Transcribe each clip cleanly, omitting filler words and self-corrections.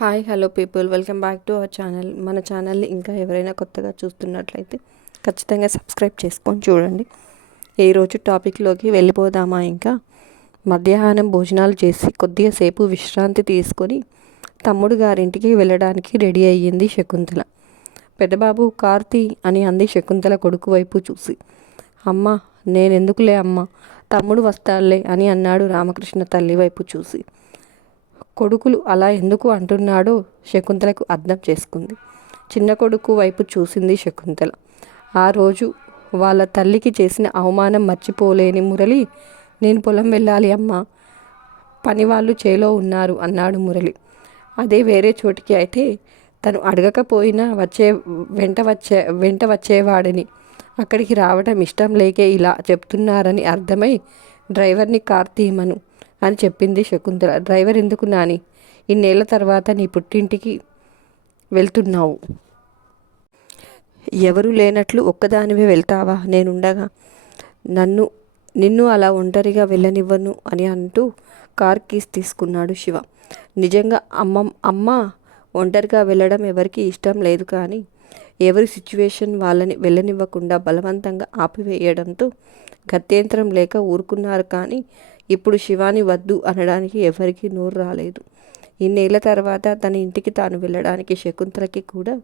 Hi hello people, welcome back to our channel. మన ఛానల్ని ఇంకా ఎవరైనా కొత్తగా చూస్తున్నట్లయితే ఖచ్చితంగా సబ్స్క్రైబ్ చేసుకొని చూడండి. ఈరోజు టాపిక్లోకి వెళ్ళిపోదామా? ఇంకా మధ్యాహ్నం భోజనాలు చేసి కొద్దిగా సేపు విశ్రాంతి తీసుకొని తమ్ముడు గారింటికి వెళ్ళడానికి రెడీ అయ్యింది శకుంతల. పెద్దబాబు కార్తీ అని అంది శకుంతల కొడుకు వైపు చూసి. అమ్మ, నేనెందుకులే అమ్మ, తమ్ముడు వస్తాడులే అని అన్నాడు రామకృష్ణ తల్లి వైపు చూసి. కొడుకులు అలా ఎందుకు అంటున్నాడో శకుంతలకు అర్థం చేసుకుంది. చిన్న కొడుకు వైపు చూసింది శకుంతల. ఆ రోజు వాళ్ళ తల్లికి చేసిన అవమానం మర్చిపోలేని మురళి, నేను పొలం వెళ్ళాలి అమ్మా, పనివాళ్ళు చేలో ఉన్నారు అన్నాడు మురళి. అదే వేరే చోటికి అయితే తను అడగకపోయినా వెంట వచ్చేవాడని, అక్కడికి రావడం ఇష్టం లేకే ఇలా చెప్తున్నారని అర్థమై డ్రైవర్ని కార్ తీయమను అని చెప్పింది శకుంతల. డ్రైవర్ ఎందుకు నాని, ఇన్నేళ్ల తర్వాత నీ పుట్టింటికి వెళ్తున్నావు, ఎవరు లేనట్లు ఒక్కదానివే వెళ్తావా? నేనుండగా నిన్ను అలా ఒంటరిగా వెళ్ళనివ్వను అని అంటూ కార్ కీస్ తీసుకున్నాడు శివ. నిజంగా అమ్మ ఒంటరిగా వెళ్ళడం ఎవరికి ఇష్టం లేదు, కానీ ఎవరి సిచ్యువేషన్ వాళ్ళని వెళ్ళనివ్వకుండా బలవంతంగా ఆపివేయడంతో గత్యంతరం లేక ఊరుకున్నారు. కానీ ఇప్పుడు శివాని వద్దు అనడానికి ఎవరికి నోరు రాలేదు. ఇన్నేళ్ల తర్వాత తన ఇంటికి తాను వెళ్ళడానికి శకుంతలకి కూడా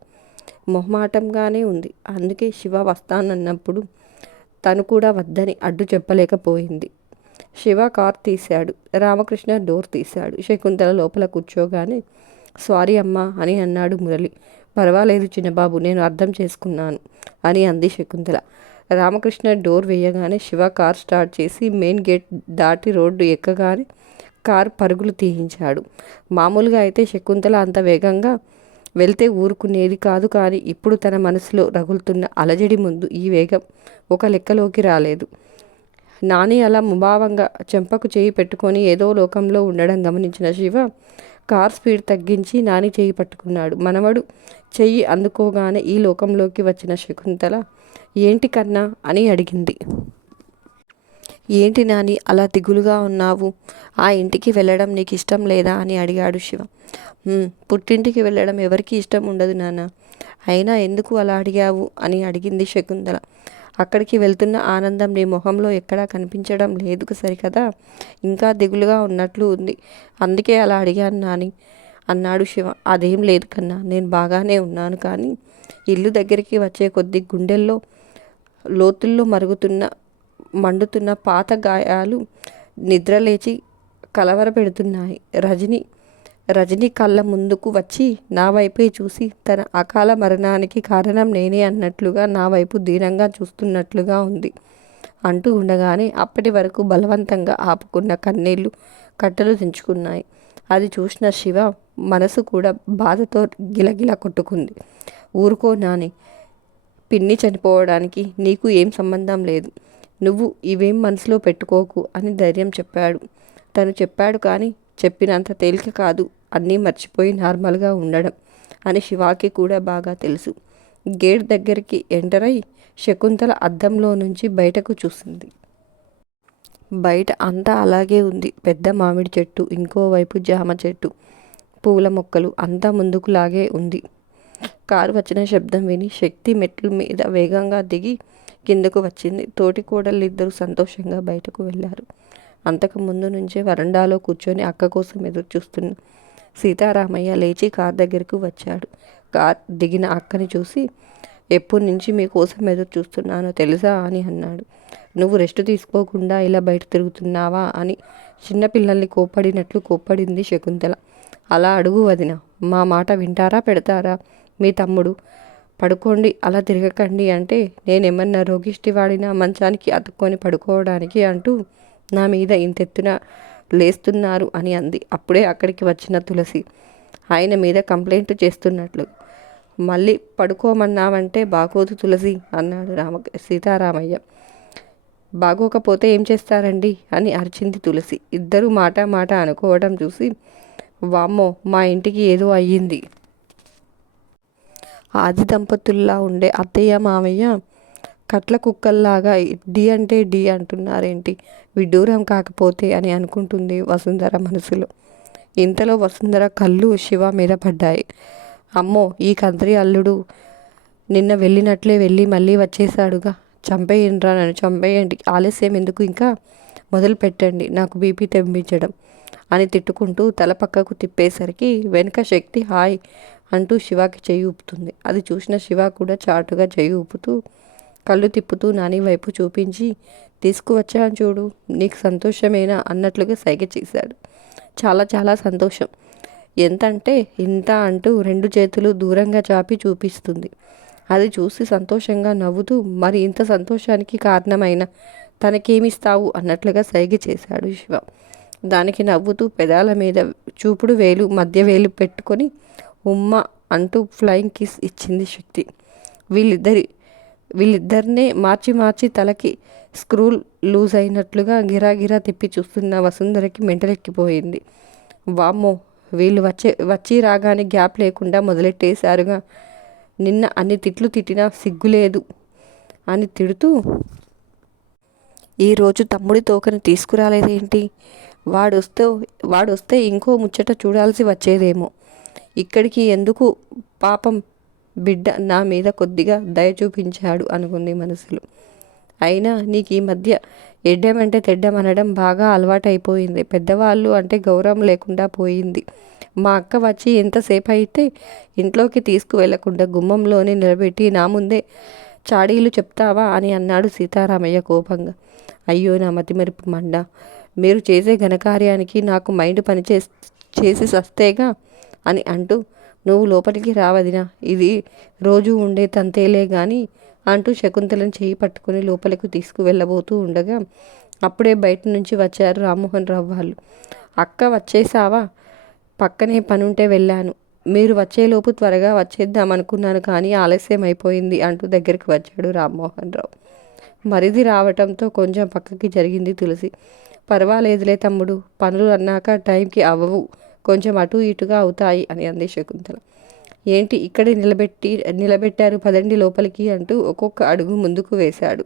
మొహమాటంగానే ఉంది. అందుకే శివ వస్తానన్నప్పుడు తను కూడా వద్దని అడ్డు చెప్పలేకపోయింది. శివ కార్ తీశాడు, రామకృష్ణ డోర్ తీశాడు. శకుంతల లోపల కూర్చోగానే సారీ అమ్మా అని అన్నాడు మురళి. పర్వాలేదు చిన్నబాబు, నేను అర్థం చేసుకున్నాను అని అంది శకుంతల. రామకృష్ణ డోర్ వేయగానే శివ కార్ స్టార్ట్ చేసి మెయిన్ గేట్ దాటి రోడ్డు ఎక్కగానే కార్ పరుగులు తీయించాడు. మామూలుగా అయితే శకుంతల అంత వేగంగా వెళ్తే ఊరుకునేది కాదు, కానీ ఇప్పుడు తన మనసులో రగులుతున్న అలజడి ముందు ఈ వేగం ఒక లెక్కలోకి రాలేదు. నాని అలా ముభావంగా చెంపకు చేయి పెట్టుకొని ఏదో లోకంలో ఉండడం గమనించిన శివ కార్ స్పీడ్ తగ్గించి నాని చేయి పట్టుకున్నాడు. మనవడు చెయ్యి అందుకోగానే ఈ లోకంలోకి వచ్చిన శకుంతల, ఏంటి కన్నా అని అడిగింది. ఏంటి నాని అలా దిగులుగా ఉన్నావు? ఆ ఇంటికి వెళ్ళడం నీకు ఇష్టం లేదా అని అడిగాడు శివ. పుట్టింటికి వెళ్ళడం ఎవరికి ఇష్టం ఉండదు నాన్న, అయినా ఎందుకు అలా అడిగావు అని అడిగింది శకుంతల. అక్కడికి వెళ్తున్న ఆనందం నీ మొహంలో ఎక్కడా కనిపించడం లేదు సరికదా, ఇంకా దిగులుగా ఉన్నట్లు ఉంది, అందుకే అలా అడిగాను నాని అన్నాడు శివ. అదేం లేదు కన్నా, నేను బాగానే ఉన్నాను, కానీ ఇల్లు దగ్గరికి వచ్చే కొద్ది గుండెల్లో లోతుల్లో మండుతున్న పాత గాయాలు నిద్రలేచి కలవరపెడుతున్నాయి. రజని కళ్ళ ముందుకు వచ్చి నా వైపే చూసి తన అకాల మరణానికి కారణం నేనే అన్నట్లుగా నా వైపు దీనంగా చూస్తున్నట్లుగా ఉంది అంటూ ఉండగానే అప్పటి వరకు బలవంతంగా ఆపుకున్న కన్నీళ్లు కట్టలు తెంచుకున్నాయి. అది చూసిన శివ మనసు కూడా బాధతో గిలగిల కొట్టుకుంది. ఊరుకో నాని, పిన్ని చనిపోవడానికి నీకు ఏం సంబంధం లేదు, నువ్వు ఇవేం మనసులో పెట్టుకోకు అని ధైర్యం చెప్పాడు. తను చెప్పాడు, కానీ చెప్పినంత తేలిక కాదు అన్నీ మర్చిపోయి నార్మల్గా ఉండడం అని శివాకి కూడా బాగా తెలుసు. గేట్ దగ్గరికి ఎంటర్ అయి శకుంతల అద్దంలో నుంచి బయటకు చూసింది. బయట అంతా అలాగే ఉంది. పెద్ద మామిడి చెట్టు, ఇంకోవైపు జామ చెట్టు, పూల మొక్కలు, అంతా ముందుకు లాగే ఉంది. కారు వచ్చిన శబ్దం విని శక్తి మెట్ల మీద వేగంగా దిగి కిందకు వచ్చింది. తోటి కోడళ్ళిద్దరూ సంతోషంగా బయటకు వెళ్ళారు. అంతకు ముందు నుంచే వరండాలో కూర్చొని అక్క కోసం ఎదురు చూస్తున్న సీతారామయ్య లేచి కార్ దగ్గరకు వచ్చాడు. కార్ దిగిన అక్కని చూసి, ఎప్పటి నుంచి మీకోసం ఎదురు చూస్తున్నానో తెలుసా అని అన్నాడు. నువ్వు రెస్ట్ తీసుకోకుండా ఇలా బయట తిరుగుతున్నావా అని చిన్నపిల్లల్ని కోప్పడినట్లు కోప్పడింది శకుంతల. అలా అడుగు వదిన, మా మాట వింటారా పెడతారా? మీ తమ్ముడు పడుకోండి అలా తిరగకండి అంటే నేనేమన్నా రోగిష్టి వాడినా మంచానికి అతుక్కొని పడుకోవడానికి అంటూ నా మీద ఇంతెత్తున లేస్తున్నారు అని అంది. అప్పుడే అక్కడికి వచ్చిన తులసి ఆయన మీద కంప్లైంట్ చేస్తున్నట్లు. మళ్ళీ పడుకోమన్నావంటే బాగోదు తులసి అన్నాడు సీతారామయ్య. బాగోకపోతే ఏం చేస్తారండి అని అరిచింది తులసి. ఇద్దరు మాట అనుకోవడం చూసి, వామ్మో, మా ఇంటికి ఏదో అయ్యింది. ఆది దంపతుల్లా ఉండే అత్తయ్య మామయ్య కట్ల కుక్కల్లాగా డి అంటే అంటున్నారేంటి, విడ్డూరం కాకపోతే అని అనుకుంటుంది వసుంధర మనసులో. ఇంతలో వసుంధర కళ్ళు శివ మీద పడ్డాయి. అమ్మో, ఈ కంత్రి అల్లుడు నిన్న వెళ్ళినట్లే వెళ్ళి మళ్ళీ వచ్చేసాడుగా. చంపేయండిరా, నన్ను చంపేయండి, ఆలస్యం ఎందుకు, ఇంకా మొదలు పెట్టండి నాకు బీపీ తెప్పించడం అని తిట్టుకుంటూ తల పక్కకు తిప్పేసరికి వెనుక శక్తి హాయ్ అంటూ శివకి చెయ్యి ఊపుతుంది. అది చూసిన శివ కూడా చాటుగా చెయ్యి ఊపుతూ కళ్ళు తిప్పుతూ నాని వైపు చూపించి తీసుకువచ్చాను చూడు, నీకు సంతోషమేనా అన్నట్లుగా సైగ చేశాడు. చాలా చాలా సంతోషం. ఎంత అంటే ఇంత అంటూ 2 చేతులు దూరంగా చాపి చూపిస్తుంది. అది చూసి సంతోషంగా నవ్వుతూ మరి ఇంత సంతోషానికి కారణమైన తనకేమిస్తావు అన్నట్లుగా సైగ చేశాడు శివ. దానికి నవ్వుతూ పెదాల మీద చూపుడు వేలు మధ్య వేలు పెట్టుకొని ఉమ్మ అంటూ ఫ్లయింగ్ కిస్ ఇచ్చింది శక్తి. వీళ్ళిద్దరినే మార్చి మార్చి తలకి స్క్రూ లూజ్ అయినట్లుగా గిరాగిరా తిప్పి చూస్తున్న వసుంధరకి మెంటలెక్కిపోయింది. వామ్మో, వీళ్ళు వచ్చి రాగానే గ్యాప్ లేకుండా మొదలెట్టేశారుగా. నిన్న అన్ని తిట్లు తిట్టినా సిగ్గులేదు అని తిడుతూ ఈరోజు తమ్ముడి తోకను తీసుకురాలేదేంటి, వాడొస్తే ఇంకో ముచ్చట చూడాల్సి వచ్చేదేమో. ఇక్కడికి ఎందుకు, పాపం బిడ్డ నా మీద కొద్దిగా దయ చూపించాడు అనుకుంది మనసులో. అయినా నీకు ఈ మధ్య ఎడ్డమంటే తెడ్డమనడం బాగా అలవాటైపోయింది. పెద్దవాళ్ళు అంటే గౌరవం లేకుండా పోయింది. మా అక్క వచ్చి ఎంతసేపు అయితే ఇంట్లోకి తీసుకువెళ్లకుండా గుమ్మంలోనే నిలబెట్టి నా ముందే చాడీలు చెప్తావా అని అన్నాడు సీతారామయ్య కోపంగా. అయ్యో నా మతిమరుపు మండ, మీరు చేసే ఘనకార్యానికి నాకు మైండ్ చేసి సస్తేగా అని అంటూ నువ్వు లోపలికి రావదినా, ఇది రోజు ఉండే తంతేలే గాని అంటూ శకుంతలను చేయి పట్టుకుని లోపలికి తీసుకువెళ్ళబోతూ ఉండగా అప్పుడే బయట నుంచి వచ్చారు రామ్మోహన్ రావు వాళ్ళు. అక్క వచ్చేసావా, పక్కనే పనుంటే వెళ్ళాను, మీరు వచ్చేలోపు త్వరగా వచ్చేద్దాం అనుకున్నాను కానీ ఆలస్యం అయిపోయింది అంటూ దగ్గరికి వచ్చాడు రామ్మోహన్ రావు. మరిది రావటంతో కొంచెం పక్కకి జరిగింది తులసి. పర్వాలేదులే తమ్ముడు, పనులు అన్నాక టైంకి అవ్వవు, కొంచెం అటు ఇటుగా అవుతాయి అని అంది శకుంతల. ఏంటి ఇక్కడే నిలబెట్టారు, పదండి లోపలికి అంటూ ఒక్కొక్క అడుగు ముందుకు వేశాడు.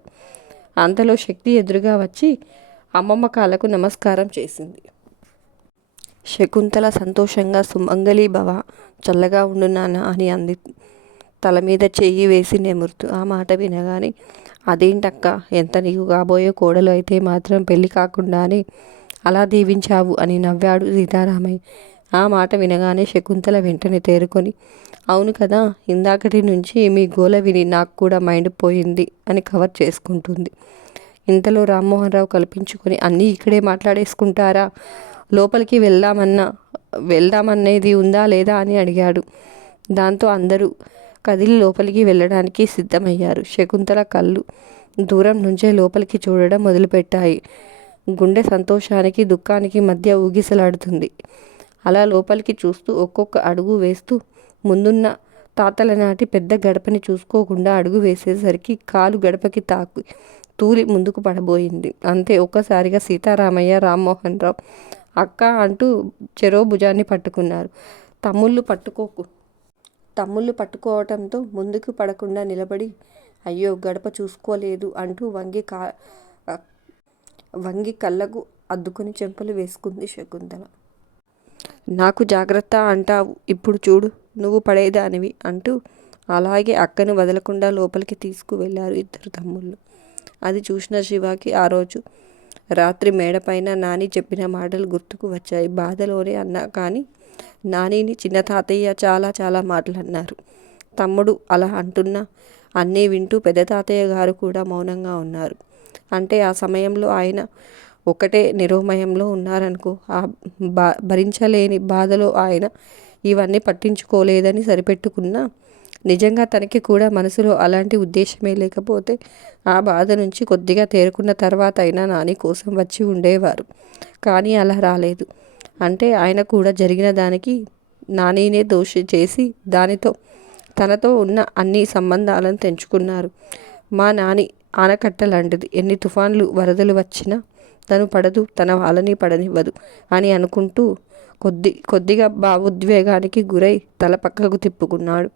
అంతలో శక్తి ఎదురుగా వచ్చి అమ్మమ్మ కాళ్ళకు నమస్కారం చేసింది. శకుంతల సంతోషంగా సుమంగళి భవ, చల్లగా ఉండు నాన్న అని అంది తల మీద చెయ్యి వేసి నెమురుతూ. ఆ మాట వినగానే అదేంటక్క, ఎంత నీకు కాబోయే కోడలు అయితే మాత్రం పెళ్లి కాకుండానే అలా దీవించావు అని నవ్వాడు సీతారామయ్య. ఆ మాట వినగానే శకుంతల వెంటనే తేరుకొని అవును కదా, ఇందాకటి నుంచి మీ గోల విని నాకు కూడా మైండ్ పోయింది అని కవర్ చేసుకుంటుంది. ఇంతలో రామ్మోహన్ రావు కల్పించుకొని అన్నీ ఇక్కడే మాట్లాడేసుకుంటారా, లోపలికి వెళ్దామనేది ఉందా లేదా అని అడిగాడు. దాంతో అందరూ కదిలి లోపలికి వెళ్ళడానికి సిద్ధమయ్యారు. శకుంతల కళ్ళు దూరం నుంచే లోపలికి చూడడం మొదలుపెట్టాయి. గుండె సంతోషానికి దుఃఖానికి మధ్య ఊగిసలాడుతుంది. అలా లోపలికి చూస్తూ ఒక్కొక్క అడుగు వేస్తూ ముందున్న తాతల నాటి పెద్ద గడపని చూసుకోకుండా అడుగు వేసేసరికి కాలు గడపకి తూలి ముందుకు పడబోయింది. అంతే, ఒక్కసారిగా సీతారామయ్య, రామ్మోహన్ రావు అక్క అంటూ చెరో భుజాన్ని పట్టుకున్నారు. తమ్ముళ్ళు పట్టుకోవటంతో ముందుకు పడకుండా నిలబడి అయ్యో గడప చూసుకోలేదు అంటూ వంగి కళ్ళకు అద్దుకుని చెంపలు వేసుకుంది శకుంతల. నాకు జాగ్రత్త అంటావు, ఇప్పుడు చూడు నువ్వు పడేదానివి అంటూ అలాగే అక్కను వదలకుండా లోపలికి తీసుకువెళ్ళారు ఇద్దరు తమ్ముళ్ళు. అది చూసిన శివాకి ఆ రోజు రాత్రి మేడపైన నాని చెప్పిన మాటలు గుర్తుకు వచ్చాయి. బాధలోనే అన్నా కానీ నానిని చిన్న తాతయ్య చాలా చాలా మాటలు అన్నారు. తమ్ముడు అలా అంటున్నా అన్నీ వింటూ పెద్ద తాతయ్య గారు కూడా మౌనంగా ఉన్నారు. అంటే ఆ సమయంలో ఆయన ఒకటే నిరోమయంలో ఉన్నారనుకో. ఆ భరించలేని బాధలో ఆయన ఇవన్నీ పట్టించుకోలేదని సరిపెట్టుకున్నా నిజంగా తనకి కూడా మనసులో అలాంటి ఉద్దేశమే లేకపోతే ఆ బాధ నుంచి కొద్దిగా తేరుకున్న తర్వాత అయినా నాని కోసం వచ్చి ఉండేవారు. కానీ అలా రాలేదు. అంటే ఆయన కూడా జరిగిన దానికి నానినే దోషి చేసి తనతో ఉన్న అన్ని సంబంధాలను తెంచుకున్నారు. మా నాని ఆనకట్ట లాంటిది, ఎన్ని తుఫాన్లు వరదలు వచ్చినా తను పడదు, తన వాళ్ళని పడనివ్వదు అని అనుకుంటూ కొద్దిగా భావోద్వేగానికి గురై తల పక్కకు తిప్పుకున్నాడు.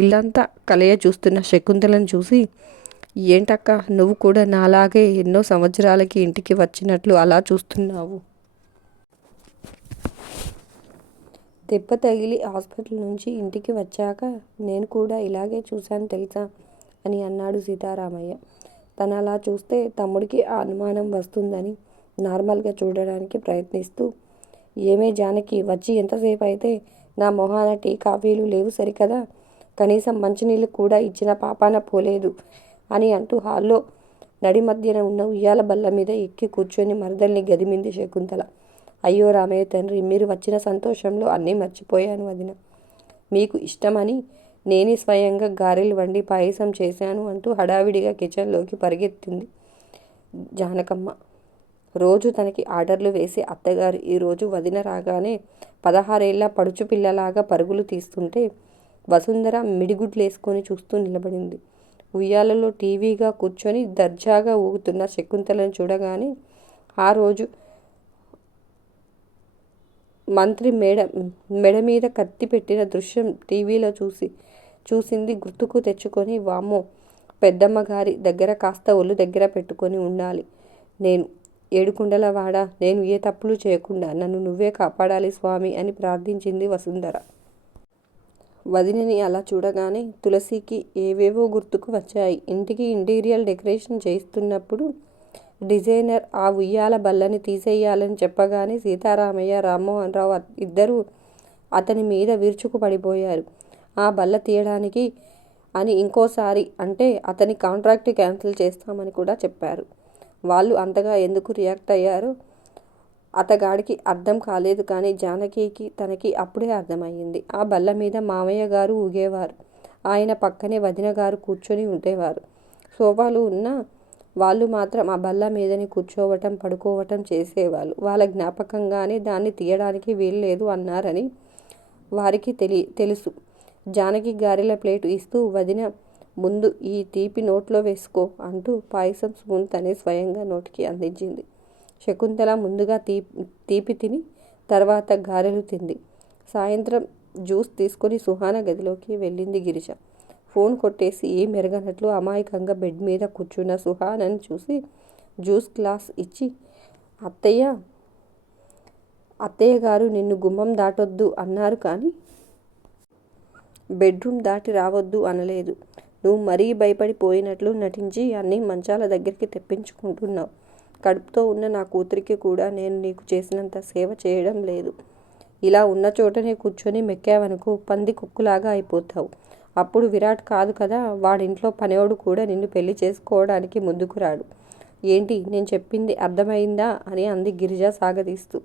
ఇల్లంతా కలయ చూస్తున్న శకుంతలను చూసి ఏంటక్క, నువ్వు కూడా నాలాగే ఎన్నో సంవత్సరాలకి ఇంటికి వచ్చినట్లు అలా చూస్తున్నావు దెబ్బ తగిలి హాస్పిటల్ నుంచి ఇంటికి వచ్చాక నేను కూడా ఇలాగే చూశాను తెలుసా అని అన్నాడు సీతారామయ్య. తనలా చూస్తే తమ్ముడికి ఆ అనుమానం వస్తుందని నార్మల్గా చూడడానికి ప్రయత్నిస్తూ, ఏమే జానకి, వచ్చి ఎంతసేపు అయితే నా మొహాన టీ కాఫీలు లేవు సరికదా, కనీసం మంచినీళ్ళు కూడా ఇచ్చిన పాపాన పోలేదు అని అంటూ హాల్లో నడి మధ్యన ఉన్న ఉయ్యాల బల్ల మీద ఎక్కి కూర్చొని మరదల్ని గదిమింది శకుంతల. అయ్యో రామయ్య తండ్రి, మీరు వచ్చిన సంతోషంలో అన్నీ మర్చిపోయాను వదిన. మీకు ఇష్టమని నేనే స్వయంగా గారెలు వండి పాయసం చేశాను అంటూ హడావిడిగా కిచెన్లోకి పరిగెత్తింది జానకమ్మ. రోజు తనకి ఆర్డర్లు వేసే అత్తగారు ఈరోజు వదిన రాగానే 16 ఏళ్ల పడుచు పిల్లలాగా పరుగులు తీస్తుంటే వసుంధర మిడిగుడ్లేసుకొని చూస్తూ నిలబడింది. ఉయ్యాలలో టీవీగా కూర్చొని దర్జాగా ఊగుతున్న శకుంతలను చూడగానే ఆ రోజు మంత్రి మెడ మీద కత్తి పెట్టిన దృశ్యం టీవీలో చూసింది గుర్తుకు తెచ్చుకొని, వామ్మో, పెద్దమ్మ గారి దగ్గర కాస్త ఒళ్ళు దగ్గర పెట్టుకొని ఉండాలి. నేను ఏడుకుండలవాడ, నేను ఏ తప్పులు చేయకుండా నన్ను నువ్వే కాపాడాలి స్వామి అని ప్రార్థించింది వసుంధర. వదినని అలా చూడగానే తులసికి ఏవేవో గుర్తుకు వచ్చాయి. ఇంటికి ఇంటీరియర్ డెకరేషన్ చేస్తున్నప్పుడు డిజైనర్ ఆ ఉయ్యాల బల్లని తీసేయాలని చెప్పగానే సీతారామయ్య, రామ్మోహన్ రావు ఇద్దరూ అతని మీద విరుచుకు పడిపోయారు. ఆ బల్ల తీయడానికి అని ఇంకోసారి అంటే అతని కాంట్రాక్ట్ క్యాన్సిల్ చేస్తామని కూడా చెప్పారు. వాళ్ళు అంతగా ఎందుకు రియాక్ట్ అయ్యారో అతగాడికి అర్థం కాలేదు. కానీ జానకికి తనకి అప్పుడే అర్థమయ్యింది. ఆ బల్ల మీద మామయ్య గారు ఊగేవారు. ఆయన పక్కనే వదిన గారు కూర్చొని ఉండేవారు. సోఫాలు ఉన్న వాళ్ళు మాత్రం ఆ బల్ల మీదని కూర్చోవటం, పడుకోవటం చేసేవాళ్ళు. వాళ్ళ జ్ఞాపకంగానే దాన్ని తీయడానికి వీల్లేదు అన్నారని వారికి తెలుసు. జానకి గారెల ప్లేటు ఇస్తూ, వదిన ముందు ఈ తీపి నోట్లో వేసుకో అంటూ పాయసం స్పూన్ తనే స్వయంగా నోటికి అందించింది. శకుంతల ముందుగా తీపి తిని తర్వాత గారెలు తింది. సాయంత్రం జ్యూస్ తీసుకుని సుహాన గదిలోకి వెళ్ళింది గిరిజ. ఫోన్ కొట్టేసి ఏం ఎరగనట్లు అమాయకంగా బెడ్ మీద కూర్చున్న సుహానని చూసి జ్యూస్ గ్లాస్ ఇచ్చి, అత్తయ్య గారు నిన్ను గుమ్మం దాటొద్దు అన్నారు, కానీ బెడ్రూమ్ దాటి రావద్దు అనలేదు. నువ్వు మరీ భయపడిపోయినట్లు నటించి అన్నీ మంచాల దగ్గరికి తెప్పించుకుంటున్నావు. కడుపుతో ఉన్న నా కూతురికి కూడా నేను నీకు చేసినంత సేవ చేయడం లేదు. ఇలా ఉన్న చోటనే కూర్చొని మెక్కావనుకో పంది కుక్కులాగా అయిపోతావు. అప్పుడు విరాట్ కాదు కదా, వాడింట్లో పనివాడు కూడా నిన్ను పెళ్లి చేసుకోవడానికి ముందుకు రాడు. ఏంటి నేను చెప్పింది అర్థమైందా అని అంది గిరిజ సాగదీస్తూ.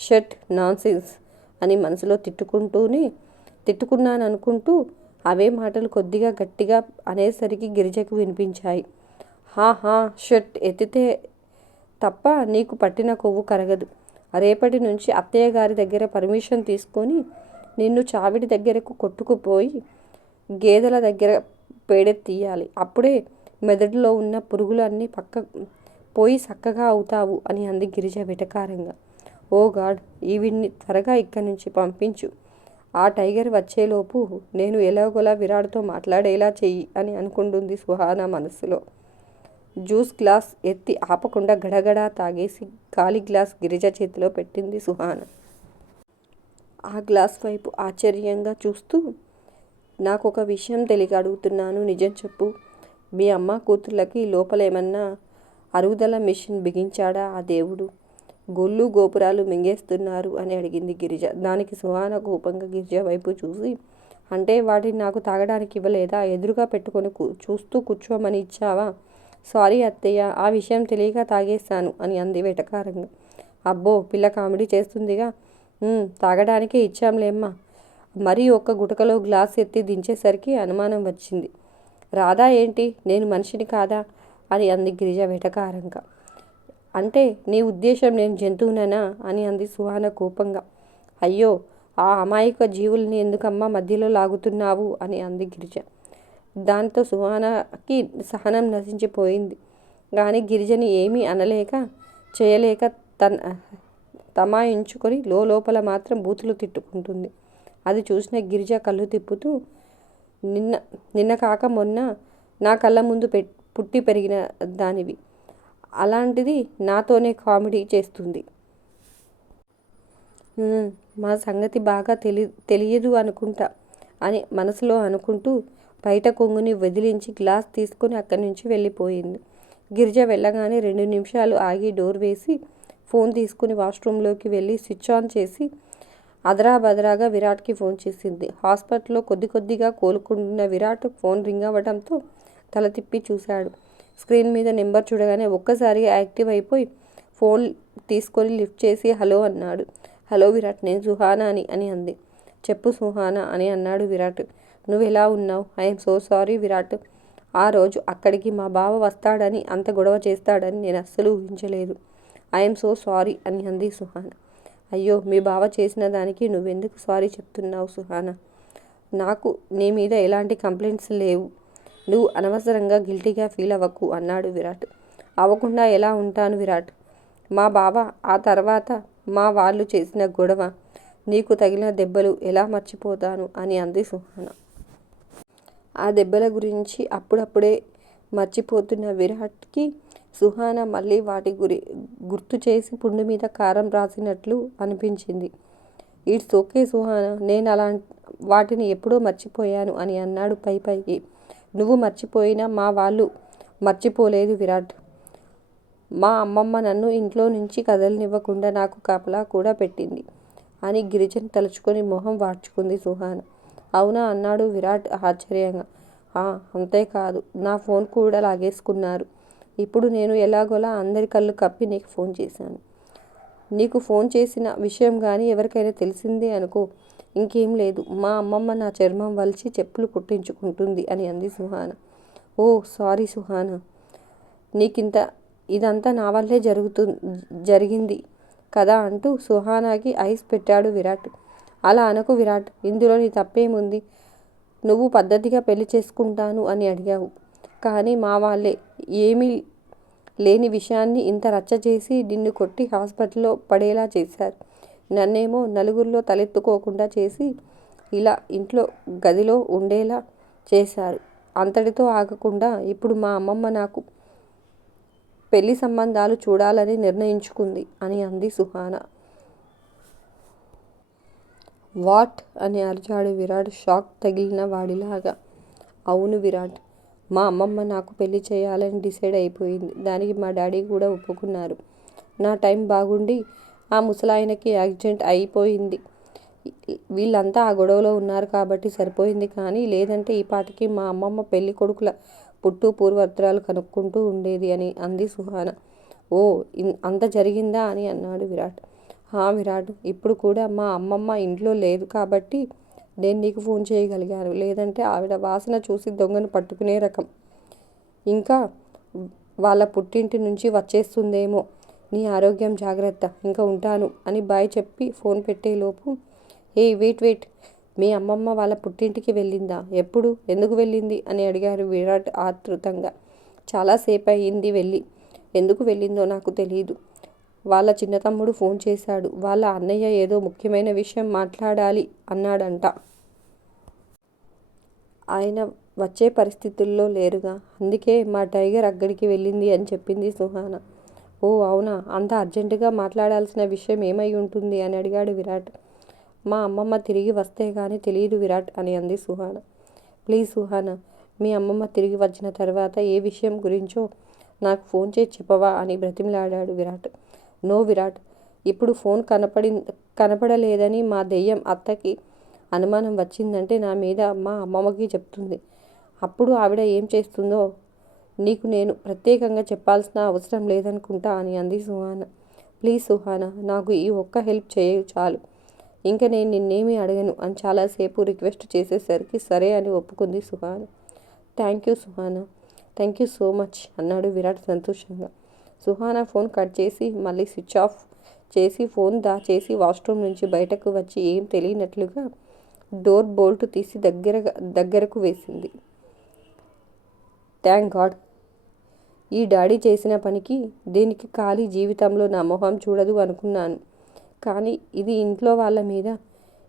షట్ నాన్సెన్స్ అని మనసులో తిట్టుకున్నాననుకుంటూ అవే మాటలు కొద్దిగా గట్టిగా అనేసరికి గిరిజకు వినిపించాయి. హా షట్ ఎత్తితే తప్ప నీకు పట్టిన కొవ్వు కరగదు. రేపటి నుంచి అత్తయ్య గారి దగ్గర పర్మిషన్ తీసుకొని నిన్ను చావిడి దగ్గరకు కొట్టుకుపోయి గేదెల దగ్గర పేడెత్తీయాలి. అప్పుడే మెదడులో ఉన్న పురుగులు అన్నీ పోయి చక్కగా అవుతావు అని అంది గిరిజ వెటకారంగా. ఓ గాడ్, ఈవిడ్ని త్వరగా ఇక్కడి నుంచి పంపించు. ఆ టైగర్ వచ్చేలోపు నేను ఎలాగోలా విరాట్తో మాట్లాడేలా చెయ్యి అని అనుకుంటుంది సుహాన మనసులో. జ్యూస్ గ్లాస్ ఎత్తి ఆపకుండా గడగడా తాగేసి ఖాళీ గ్లాస్ గిరిజ చేతిలో పెట్టింది సుహాన. ఆ గ్లాస్ వైపు ఆశ్చర్యంగా చూస్తూ, నాకొక విషయం తెలియక అడుగుతున్నాను, నిజం చెప్పు. మీ అమ్మ కూతుర్లకి లోపలేమన్నా అరుగుదల మిషన్ బిగించాడా ఆ దేవుడు? గొల్లు గోపురాలు మింగేస్తున్నారు అని అడిగింది గిరిజ. దానికి సుహాన కోపంగా గిరిజ వైపు చూసి, అంటే వాటిని నాకు తాగడానికి ఇవ్వలేదా? ఎదురుగా పెట్టుకొని చూస్తూ కూర్చోమని ఇచ్చావా? సారీ అత్తయ్య, ఆ విషయం తెలియక తాగేశాను అని అంది వెటకారంగా. అబ్బో, పిల్ల కామెడీ చేస్తుందిగా. తాగడానికే ఇచ్చాంలేమ్మా. మరీ ఒక్క గుటకలో గ్లాస్ ఎత్తి దించేసరికి అనుమానం వచ్చింది. రాదా ఏంటి, నేను మనిషిని కాదా అని అంది గిరిజ వెటకారంగా. అంటే నీ ఉద్దేశం నేను జంతువుననా అని అంది సుహాన కోపంగా. అయ్యో, ఆ అమాయక జీవుల్ని ఎందుకమ్మా మధ్యలో లాగుతున్నావు అని అంది గిరిజ. దాంతో సుహానకి సహనం నశించిపోయింది. కానీ గిరిజని ఏమీ అనలేక చేయలేక తమాయించుకొని లోపల మాత్రం బూతులు తిట్టుకుంటుంది. అది చూసిన గిరిజ కళ్ళు తిప్పుతూ, నిన్న కాక మొన్న నా కళ్ళ ముందు పుట్టి పెరిగిన దానివి, అలాంటిది నాతోనే కామెడీ చేస్తుంది. మా సంగతి బాగా తెలియదు అనుకుంటా అని మనసులో అనుకుంటూ బయట కొంగుని వదిలించి గ్లాస్ తీసుకుని అక్కడి నుంచి వెళ్ళిపోయింది. గిరిజ వెళ్ళగానే 2 నిమిషాలు ఆగి డోర్ వేసి ఫోన్ తీసుకుని వాష్రూమ్లోకి వెళ్ళి స్విచ్ ఆన్ చేసి అదరాబదరాగా విరాట్కి ఫోన్ చేసింది. హాస్పిటల్లో కొద్దిగా కోలుకుంటున్న విరాట్ ఫోన్ రింగ్ అవ్వడంతో తల తిప్పి చూశాడు. స్క్రీన్ మీద నెంబర్ చూడగానే ఒక్కసారిగా యాక్టివ్ అయిపోయి ఫోన్ తీసుకొని లిఫ్ట్ చేసి హలో అన్నాడు. హలో విరాట్, నేను సుహానాని అని అంది. చెప్పు సుహానా అని అన్నాడు విరాట్. నువ్వు ఎలా ఉన్నావు? I'm so sorry Virat. ఆ రోజు అక్కడికి మా బావ వస్తాడని, అంత గొడవ చేస్తాడని నేను అస్సలు ఊహించలేదు. ఐఎమ్ సో సారీ అని అంది సుహానా. అయ్యో, మీ బావ చేసిన దానికి నువ్వెందుకు సారీ చెప్తున్నావు సుహానా? నాకు నీ మీద ఎలాంటి కంప్లైంట్స్ లేవు. నువ్వు అనవసరంగా గిల్టీగా ఫీల్ అవ్వకు అన్నాడు విరాట్. అవ్వకుండా ఎలా ఉంటాను విరాట్? మా బావ, ఆ తర్వాత మా వాళ్ళు చేసిన గొడవ, నీకు తగిలిన దెబ్బలు ఎలా మర్చిపోతాను అని అంది సుహానా. ఆ దెబ్బల గురించి అప్పుడప్పుడే మర్చిపోతున్న విరాట్కి సుహానా మళ్ళీ వాటి గుర్తు చేసి పుండు మీద కారం రాసినట్లు అనిపించింది. ఇట్స్ ఓకే సుహానా, నేను వాటిని ఎప్పుడో మర్చిపోయాను అని అన్నాడు పైకి. నువ్వు మర్చిపోయినా మా వాళ్ళు మర్చిపోలేదు విరాట్. మా అమ్మమ్మ నన్ను ఇంట్లో నుంచి కదలనివ్వకుండా నాకు కాపలా కూడా పెట్టింది అని గిరిజను తలుచుకొని మొహం వాడ్చుకుంది సుహానా. అవునా అన్నాడు విరాట్ ఆశ్చర్యంగా. అంతేకాదు, నా ఫోన్ కూడా లాగేసుకున్నారు. ఇప్పుడు నేను ఎలాగోలా అందరి కళ్ళు కప్పి నీకు ఫోన్ చేశాను. నీకు ఫోన్ చేసిన విషయం కానీ ఎవరికైనా తెలిసిందే అనుకో, ఇంకేం లేదు, మా అమ్మమ్మ నా చర్మం వలిచి చెప్పులు కుట్టించుకుంటుంది అని అంది సుహానా. ఓ సారీ సుహానా, ఇదంతా నా వల్లే జరిగింది కదా అంటూ సుహానాకి ఐస్ పెట్టాడు విరాట్. అలా అనకు విరాట్, ఇందులో నీ తప్పేముంది? నువ్వు పద్ధతిగా పెళ్లి చేసుకుంటాను అని అడిగావు, కానీ మా వాళ్ళే ఏమీ లేని విషయాన్ని ఇంత రచ్చ చేసి నిన్ను కొట్టి హాస్పిటల్లో పడేలా చేశారు. నన్నేమో నలుగురిలో తలెత్తుకోకుండా చేసి ఇలా ఇంట్లో గదిలో ఉండేలా చేశారు. అంతటితో ఆగకుండా ఇప్పుడు మా అమ్మమ్మ నాకు పెళ్లి సంబంధాలు చూడాలని నిర్ణయించుకుంది అని అంది సుహానా. వాట్ అని అరిచాడు విరాట్ షాక్ తగిలిన వాడిలాగా. అవును విరాట్, మా అమ్మమ్మ నాకు పెళ్లి చేయాలని డిసైడ్ అయిపోయింది. దానికి మా డాడీ కూడా ఒప్పుకున్నారు. నా టైం బాగుండి ఆ ముసలాయనకి యాక్సిడెంట్ అయిపోయింది. వీళ్ళంతా ఆ గొడవలో ఉన్నారు కాబట్టి సరిపోయింది, కానీ లేదంటే ఈ పాటికి మా అమ్మమ్మ పెళ్లి కొడుకుల పుట్టు పూర్వోత్తరాలు కనుక్కుంటూ ఉండేది అని అంది సుహానా. ఓ, అంత జరిగిందా అని అన్నాడు విరాట్. విరాట్, ఇప్పుడు కూడా మా అమ్మమ్మ ఇంట్లో లేదు కాబట్టి నేను నీకు ఫోన్ చేయగలిగాను. లేదంటే ఆవిడ వాసన చూసి దొంగను పట్టుకునే రకం. ఇంకా వాళ్ళ పుట్టింటి నుంచి వచ్చేస్తుందేమో. నీ ఆరోగ్యం జాగ్రత్త, ఇంకా ఉంటాను అని బాయ్ చెప్పి ఫోన్ పెట్టేలోపు, వెయిట్, మీ అమ్మమ్మ వాళ్ళ పుట్టింటికి వెళ్ళిందా? ఎప్పుడు, ఎందుకు వెళ్ళింది అని అడిగారు విరాట్ ఆతృతంగా. చాలాసేపు అయింది వెళ్ళి. ఎందుకు వెళ్ళిందో నాకు తెలీదు. వాళ్ళ చిన్న తమ్ముడు ఫోన్ చేశాడు. వాళ్ళ అన్నయ్య ఏదో ముఖ్యమైన విషయం మాట్లాడాలి అన్నాడంట. ఆయన వచ్చే పరిస్థితుల్లో లేరుగా, అందుకే మా టైగర్ అక్కడికి వెళ్ళింది అని చెప్పింది సుహానా. ఓ అవునా, అంత అర్జెంటుగా మాట్లాడాల్సిన విషయం ఏమై ఉంటుంది అని అడిగాడు విరాట్. మా అమ్మమ్మ తిరిగి వస్తే కానీ తెలియదు విరాట్ అని అంది సుహానా. ప్లీజ్ సుహానా, మీ అమ్మమ్మ తిరిగి వచ్చిన తర్వాత ఏ విషయం గురించో నాకు ఫోన్ చేసి చెప్పవా అని బ్రతిమలాడాడు విరాట్. నో విరాట్, ఇప్పుడు ఫోన్ కనపడలేదని మా దెయ్యం అత్తకి అనుమానం వచ్చిందంటే నా మీద మా అమ్మమ్మకి చెప్తుంది. అప్పుడు ఆవిడ ఏం చేస్తుందో నీకు నేను ప్రత్యేకంగా చెప్పాల్సిన అవసరం లేదనుకుంటా అని అంది సుహానా. ప్లీజ్ సుహానా, నాకు ఈ ఒక్క హెల్ప్ చేయు చాలు. ఇంకా నేను నిన్నేమీ అడగను అని చాలాసేపు రిక్వెస్ట్ చేసేసరికి సరే అని ఒప్పుకుంది Suhana. Thank you Suhana, thank you so much అన్నాడు విరాట్ సంతోషంగా. సుహానా ఫోన్ కట్ చేసి మళ్ళీ స్విచ్ ఆఫ్ చేసి ఫోన్ దాచేసి వాష్రూమ్ నుంచి బయటకు వచ్చి ఏం తెలియనట్లుగా డోర్ బోల్ట్ తీసి దగ్గరకు వేసింది. థ్యాంక్ గాడ్, ఈ డాడీ చేసిన పనికి దీనికి ఖాళీ జీవితంలో నా మొహం చూడదు అనుకున్నాను. కానీ ఇది ఇంట్లో వాళ్ళ మీద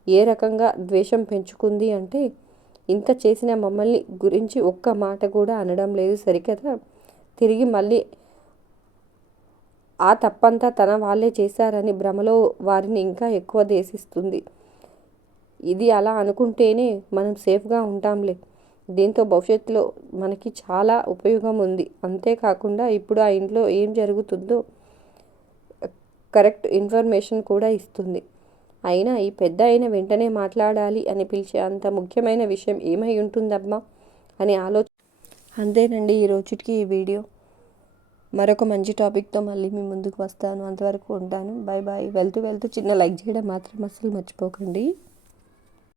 ఏ రకంగా ద్వేషం పెంచుకుంది అంటే, ఇంత చేసిన మమ్మల్ని గురించి ఒక్క మాట కూడా అనడం లేదు సరికదా. తిరిగి మళ్ళీ ఆ తప్పంతా తన వాళ్ళే చేశారని భ్రమలో వారిని ఇంకా ఎక్కువ దేశిస్తుంది. ఇది అలా అనుకుంటేనే మనం సేఫ్గా ఉంటాంలే. దీంతో భవిష్యత్తులో మనకి చాలా ఉపయోగం ఉంది. అంతేకాకుండా ఇప్పుడు ఆ ఇంట్లో ఏం జరుగుతుందో కరెక్ట్ ఇన్ఫర్మేషన్ కూడా ఇస్తుంది. అయినా ఈ పెద్ద అయిన వెంటనే మాట్లాడాలి అని పిలిచే అంత ముఖ్యమైన విషయం ఏమై ఉంటుందమ్మా అని అంతేనండి ఈ రోజుకి ఈ వీడియో. మరొక మంచి టాపిక్తో మళ్ళీ మీ ముందుకు వస్తాను. అంతవరకు ఉంటాను. Bye bye. వెళ్తూ చిన్న లైక్ చేయడం మాత్రం అస్సలు మర్చిపోకండి.